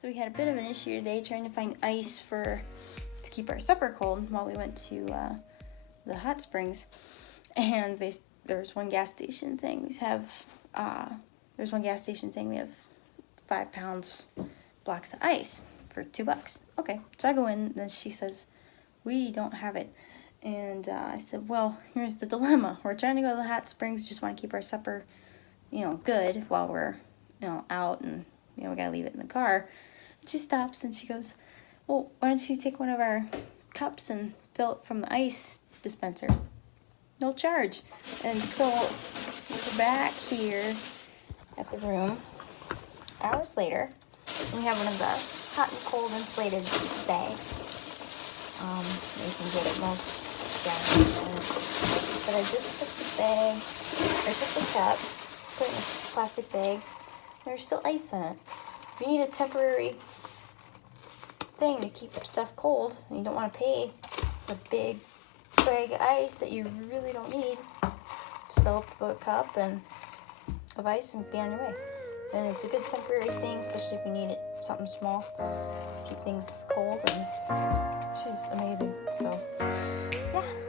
So we had a bit of an issue today trying to find ice to keep our supper cold while we went to the hot springs. And there was one gas station saying we have 5 pounds blocks of ice for $2. Okay, so I go in, and then she says, we don't have it. And I said, well, here's the dilemma. We're trying to go to the hot springs, just want to keep our supper, good while we're, out, and, we gotta leave it in the car. She stops and she goes, well, why don't you take one of our cups and fill it from the ice dispenser? No charge. And so we're back here at the room hours later. We have one of the hot and cold insulated bags. You can get at most gas stations. But I just took the cup, put it in a plastic bag. There's still ice in it. If you need a temporary thing to keep stuff cold and you don't want to pay for a big bag of ice that you really don't need, just fill up a cup of ice and be on your way. And it's a good temporary thing, especially if you need something small, keep things cold, and she's amazing. So yeah.